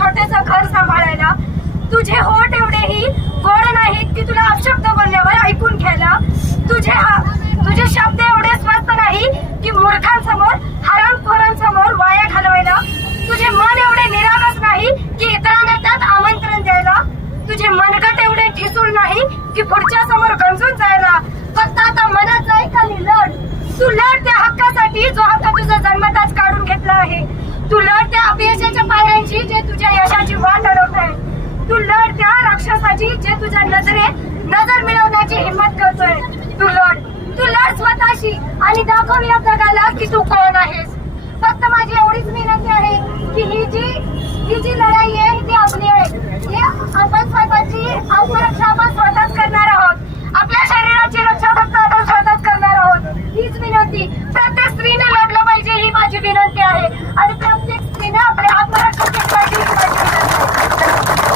छोटेसं घर सांभाळायला. तुझे होठ एवढेही गोड नाहीत की तुला अपशब्द बोलल्यावर ऐकून घ्यायला. तुझे शब्द एवढे स्वस्त नाही की मूर्खांसमोर हरामखोरांसमोर वाया घालवायला. तुझे मन एवढे निरागस नाही की इतरांना त्यात आमंत्रण द्यायला. तुझे मनगट एवढे ठिसूळ नाही की पुढच्या समोर गंजून जायला. फक्त आता मनात जाईल आणि लढ. तू लढ त्या हक्कासाठी जो हक्क तुझा जन्मताच काढून घेतला आहे. तू लढ त्या अपयशाच्या पायऱ्यांची जे तुझ्या यशाची वाट अडवत आहे. तू लढ त्या राक्षसाची जे तुझ्या नजर मिळवण्याची हिंमत करतोय. तू लढ स्वतःशी आणि दाखव या जगाला की तू कोण आहेस. फक्त माझी एवढीच विनंती आहे की ही जी लढाई आहे